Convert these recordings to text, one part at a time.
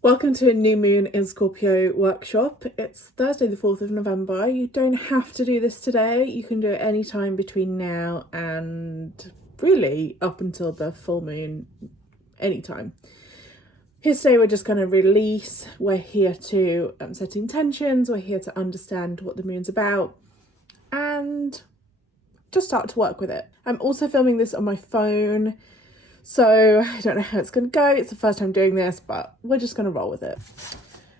Welcome to a new moon in Scorpio workshop. It's Thursday the 4th of November. You don't have to do this today. You can do it any time between now and really up until the full moon, anytime. Here today we're just going to release. We're here to set intentions. We're here to understand what the moon's about and just start to work with it. I'm also filming this on my phone, so I don't know how it's going to go. It's the first time doing this, but we're just going to roll with it.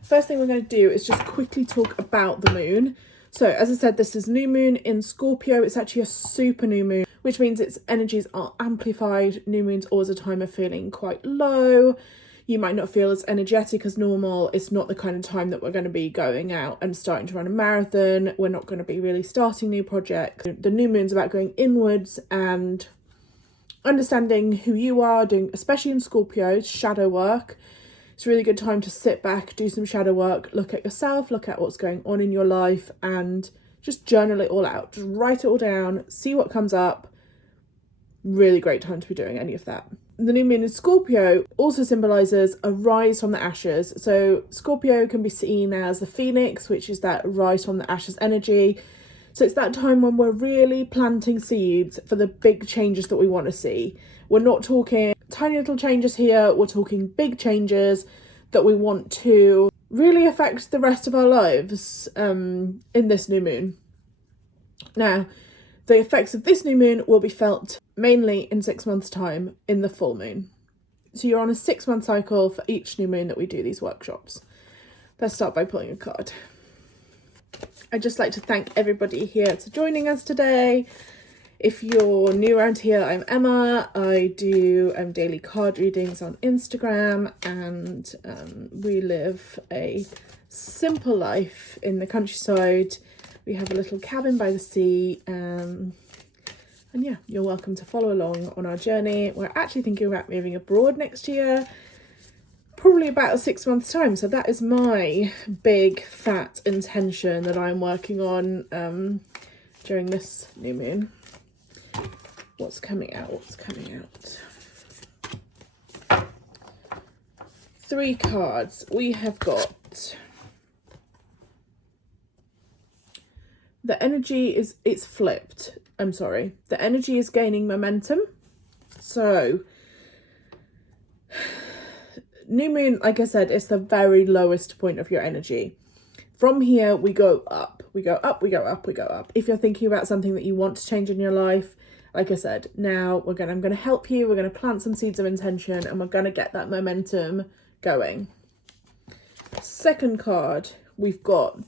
First thing we're going to do is just quickly talk about the moon. So as I said, this is new moon in Scorpio. It's actually a super new moon, which means its energies are amplified. New moon's always a time of feeling quite low. You might not feel as energetic as normal. It's not the kind of time that we're going to be going out and starting to run a marathon. We're not going to be really starting new projects. The new moon's about going inwards and understanding who you are, doing, especially in Scorpio, shadow work. It's a really good time to sit back, do some shadow work, look at yourself, look at what's going on in your life, and just journal it all out. Just write it all down, see what comes up. Really great time to be doing any of that. The new moon in Scorpio also symbolises a rise from the ashes. So Scorpio can be seen as the phoenix, which is that rise from the ashes energy. So it's that time when we're really planting seeds for the big changes that we want to see. We're not talking tiny little changes here, we're talking big changes that we want to really affect the rest of our lives in this new moon. Now, the effects of this new moon will be felt mainly in 6 months' time in the full moon. So you're on a 6-month cycle for each new moon that we do these workshops. Let's start by pulling a card. I'd just like to thank everybody here for joining us today. If you're new around here, I'm Emma. I do daily card readings on Instagram, and we live a simple life in the countryside. We have a little cabin by the sea, and yeah, you're welcome to follow along on our journey. We're actually thinking about moving abroad next year, probably about 6 months' time. So that is my big fat intention that I'm working on during this new moon. What's coming out? What's coming out? 3 cards. We have got the energy is, it's flipped. I'm sorry. The energy is gaining momentum. So new moon, like I said, it's the very lowest point of your energy. From here, we go up. We go up, we go up, we go up. If you're thinking about something that you want to change in your life, like I said, now I'm going to help you. We're going to plant some seeds of intention, and we're going to get that momentum going. Second card, we've got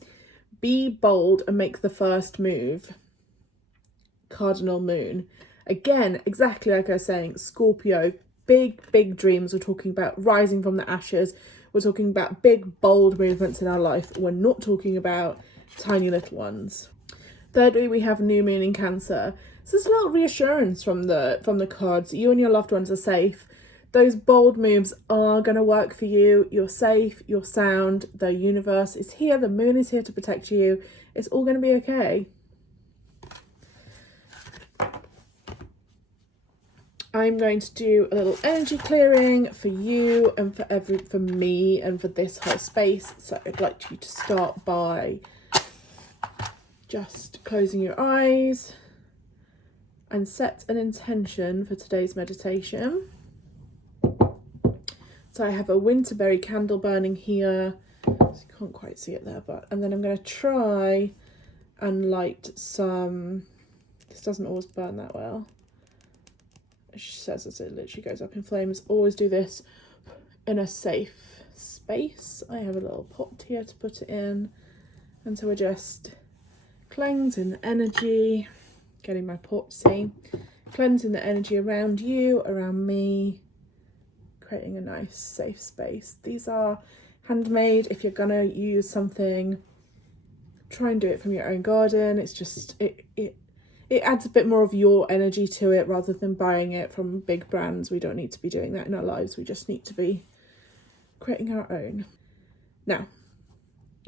be bold and make the first move. Cardinal moon. Again, exactly like I was saying, Scorpio, big dreams. We're talking about rising from the ashes. We're talking about big, bold movements in our life. We're not talking about tiny little ones. Thirdly, we have new moon in Cancer. So there's a little reassurance from the cards. You and your loved ones are safe. Those bold moves are going to work for you. You're safe, you're sound. The universe is here. The moon is here to protect you. It's all going to be okay. I'm going to do a little energy clearing for you and for me and for this whole space. So I'd like you to start by just closing your eyes and set an intention for today's meditation. So I have a winterberry candle burning here. So you can't quite see it there, and then I'm going to try and light some. This doesn't always burn that well. She says as it literally goes up in flames. Always do this in a safe space. I have a little pot here to put it in, and so we're just cleansing the energy, getting my pot, see, cleansing the energy around you, around me, creating a nice safe space. These are handmade. If you're gonna use something, try and do it from your own garden. It's just it adds a bit more of your energy to it rather than buying it from big brands. We don't need to be doing that in our lives. We just need to be creating our own. Now, I'm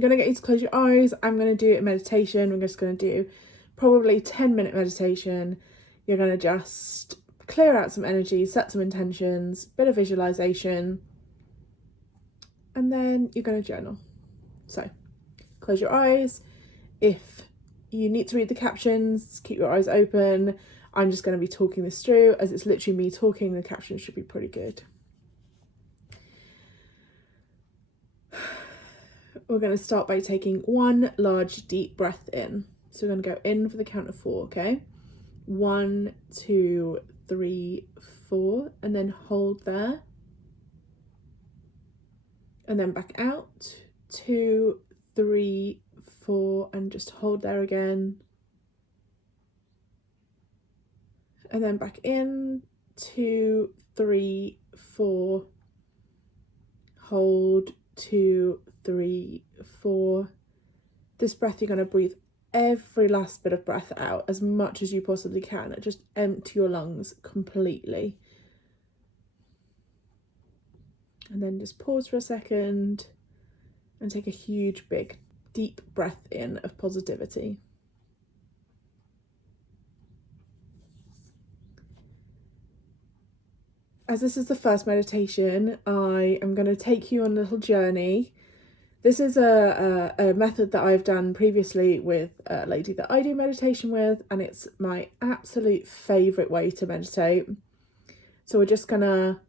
going to get you to close your eyes. I'm going to do a meditation. We're just going to do probably 10-minute meditation. You're going to just clear out some energy, set some intentions, bit of visualization. and then you're going to journal. So close your eyes. If you need to read the captions, keep your eyes open. I'm just going to be talking this through. As it's literally me talking, the captions should be pretty good. We're going to start by taking one large deep breath in. So we're going to go in for the count of 4, okay? 1, 2, 3, 4, and then hold there. And then back out. 2, 3, 4, and just hold there again. And then back in. 2, 3, 4. Hold. 2, 3, 4. This breath, you're going to breathe every last bit of breath out as much as you possibly can. Just empty your lungs completely. And then just pause for a second and take a huge, big, deep breath in of positivity. As this is the first meditation, I am going to take you on a little journey. This is a method that I've done previously with a lady that I do meditation with, and it's my absolute favourite way to meditate. So we're just going to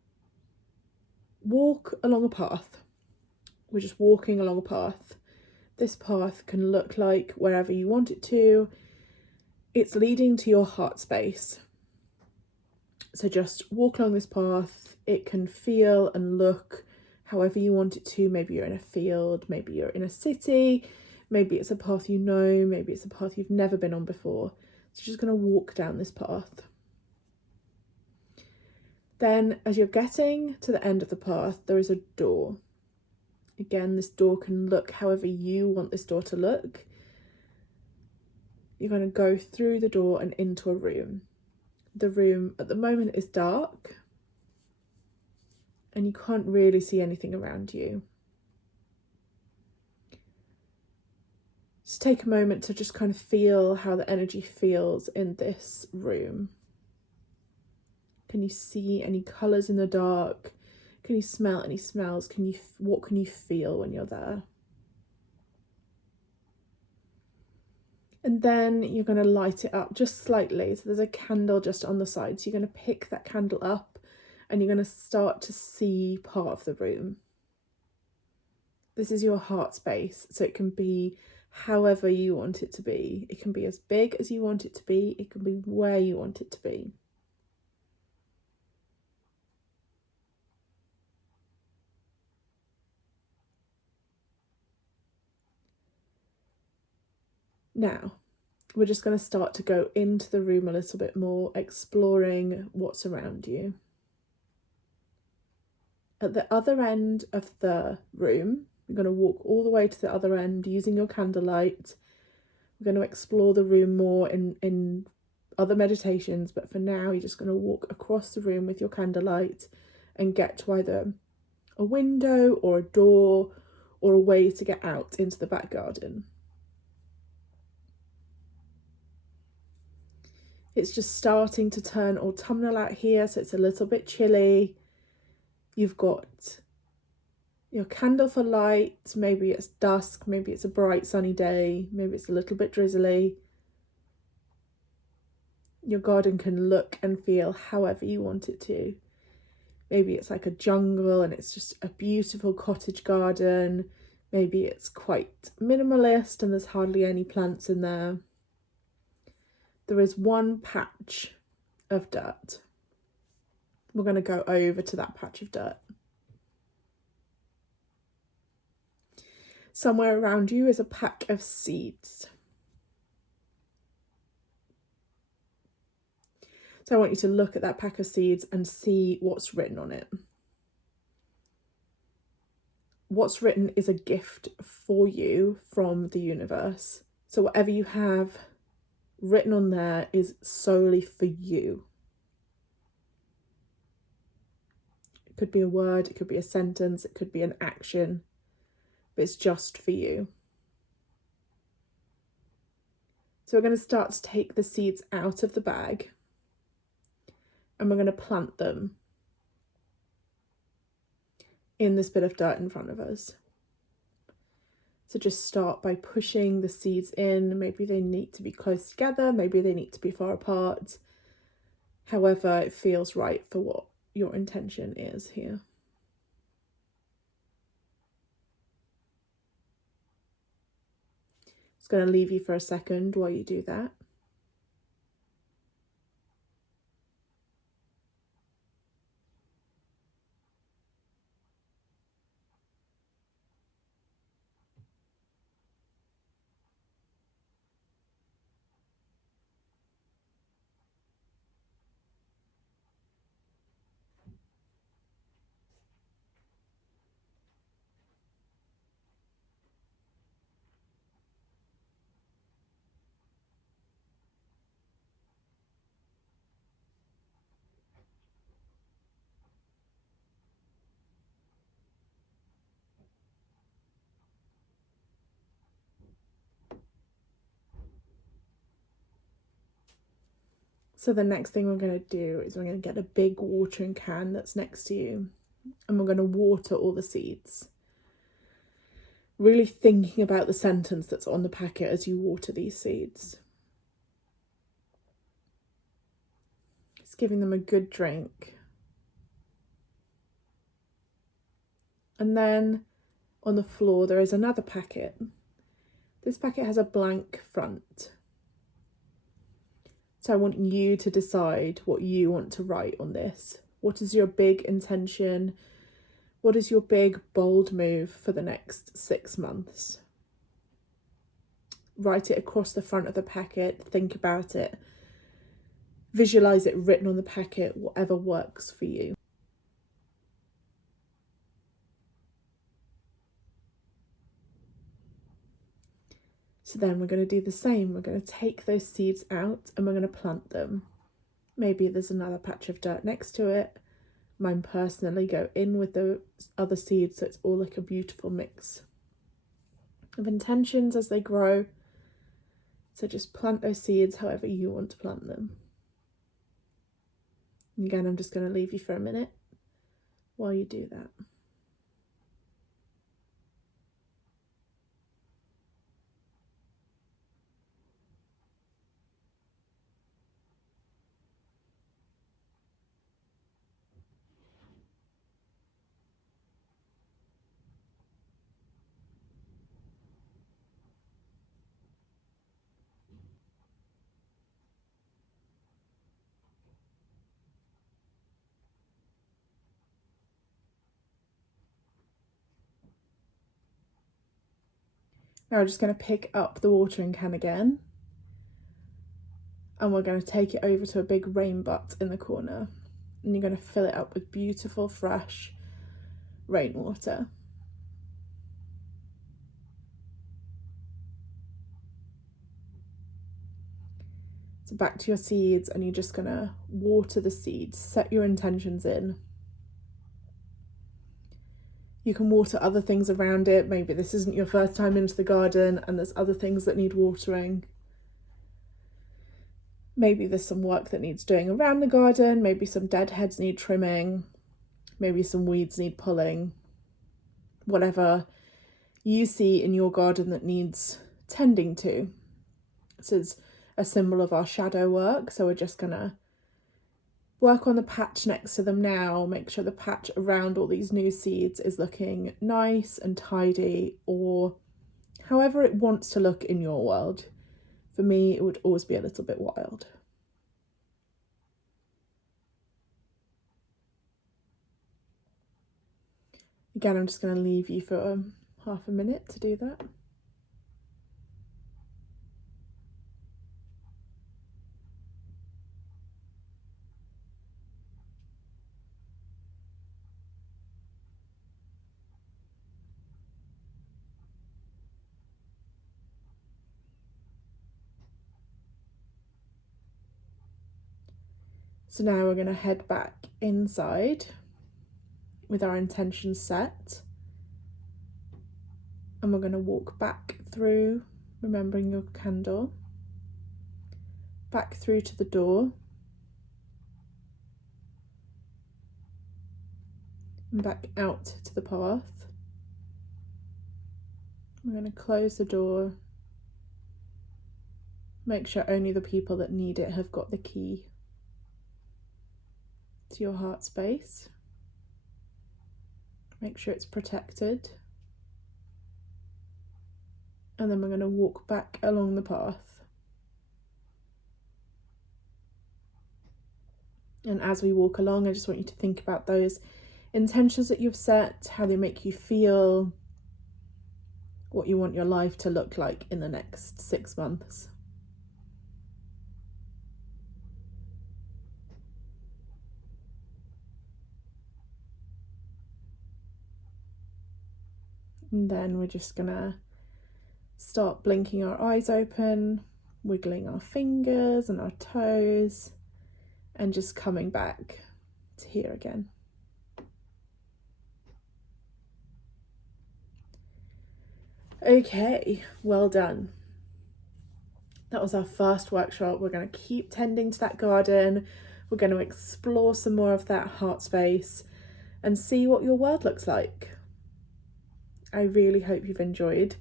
walk along a path. We're just walking along a path. This path can look like wherever you want it to. It's leading to your heart space. So just walk along this path. It can feel and look however you want it to. Maybe you're in a field, maybe you're in a city, maybe it's a path you know, maybe it's a path you've never been on before. So you're just going to walk down this path. Then as you're getting to the end of the path, there is a door. Again, this door can look however you want this door to look. You're going to go through the door and into a room. The room at the moment is dark and you can't really see anything around you. Just take a moment to just kind of feel how the energy feels in this room. Can you see any colours in the dark? Can you smell any smells? What can you feel when you're there? And then you're going to light it up just slightly. So there's a candle just on the side. So you're going to pick that candle up and you're going to start to see part of the room. This is your heart space. So it can be however you want it to be. It can be as big as you want it to be. It can be where you want it to be. Now, we're just going to start to go into the room a little bit more, exploring what's around you. At the other end of the room, you're going to walk all the way to the other end using your candlelight. We're going to explore the room more in other meditations, but for now, you're just going to walk across the room with your candlelight and get to either a window or a door or a way to get out into the back garden. It's just starting to turn autumnal out here, so it's a little bit chilly. You've got your candle for light, maybe it's dusk, maybe it's a bright sunny day, maybe it's a little bit drizzly. Your garden can look and feel however you want it to. Maybe it's like a jungle and it's just a beautiful cottage garden. Maybe it's quite minimalist and there's hardly any plants in there. There is one patch of dirt. We're going to go over to that patch of dirt. Somewhere around you is a pack of seeds. So I want you to look at that pack of seeds and see what's written on it. What's written is a gift for you from the universe. So whatever you have written on there is solely for you. It could be a word, it could be a sentence, it could be an action, but it's just for you. So we're going to start to take the seeds out of the bag and we're going to plant them. in this bit of dirt in front of us. So just start by pushing the seeds in. Maybe they need to be close together, maybe they need to be far apart. However it feels right for what your intention is here. Just going to leave you for a second while you do that. So the next thing we're going to do is we're going to get a big watering can that's next to you, and we're going to water all the seeds. Really thinking about the sentence that's on the packet as you water these seeds. Just giving them a good drink. And then on the floor there is another packet. This packet has a blank front. So I want you to decide what you want to write on this. What is your big intention? What is your big, bold move for the next 6 months? Write it across the front of the packet. Think about it. Visualize it written on the packet, whatever works for you. So then we're going to do the same. We're going to take those seeds out and we're going to plant them. Maybe there's another patch of dirt next to it. Mine personally go in with the other seeds, so it's all like a beautiful mix of intentions as they grow. So just plant those seeds however you want to plant them. And again, I'm just going to leave you for a minute while you do that. Now we're just going to pick up the watering can again, and we're going to take it over to a big rain butt in the corner, and you're going to fill it up with beautiful fresh rainwater. So back to your seeds, and you're just going to water the seeds, set your intentions in. You can water other things around it. Maybe this isn't your first time into the garden and there's other things that need watering. Maybe there's some work that needs doing around the garden. Maybe some dead heads need trimming. Maybe some weeds need pulling. Whatever you see in your garden that needs tending to. This is a symbol of our shadow work. So we're just gonna work on the patch next to them now. Make sure the patch around all these new seeds is looking nice and tidy, or however it wants to look in your world. For me, it would always be a little bit wild. Again, I'm just going to leave you for half a minute to do that. So now we're going to head back inside with our intentions set. And we're going to walk back through, remembering your candle, back through to the door. and back out to the path. I'm going to close the door. Make sure only the people that need it have got the key to your heart space. Make sure it's protected. And then we're going to walk back along the path. And as we walk along, I just want you to think about those intentions that you've set, how they make you feel, what you want your life to look like in the next 6 months. And then we're just gonna start blinking our eyes open, wiggling our fingers and our toes, and just coming back to here again. Okay, well done. That was our first workshop. We're going to keep tending to that garden. We're going to explore some more of that heart space and see what your world looks like. I really hope you've enjoyed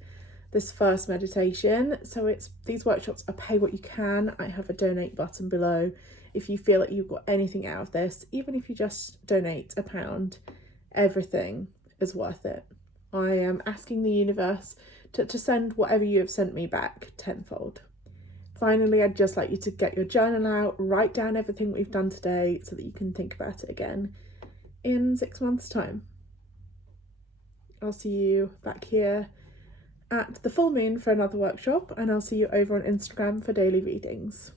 this first meditation. So these workshops are pay what you can. I have a donate button below. If you feel like you've got anything out of this, even if you just donate £1, everything is worth it. I am asking the universe to send whatever you have sent me back tenfold. Finally, I'd just like you to get your journal out, write down everything we've done today so that you can think about it again in 6 months' time. I'll see you back here at the full moon for another workshop, and I'll see you over on Instagram for daily readings.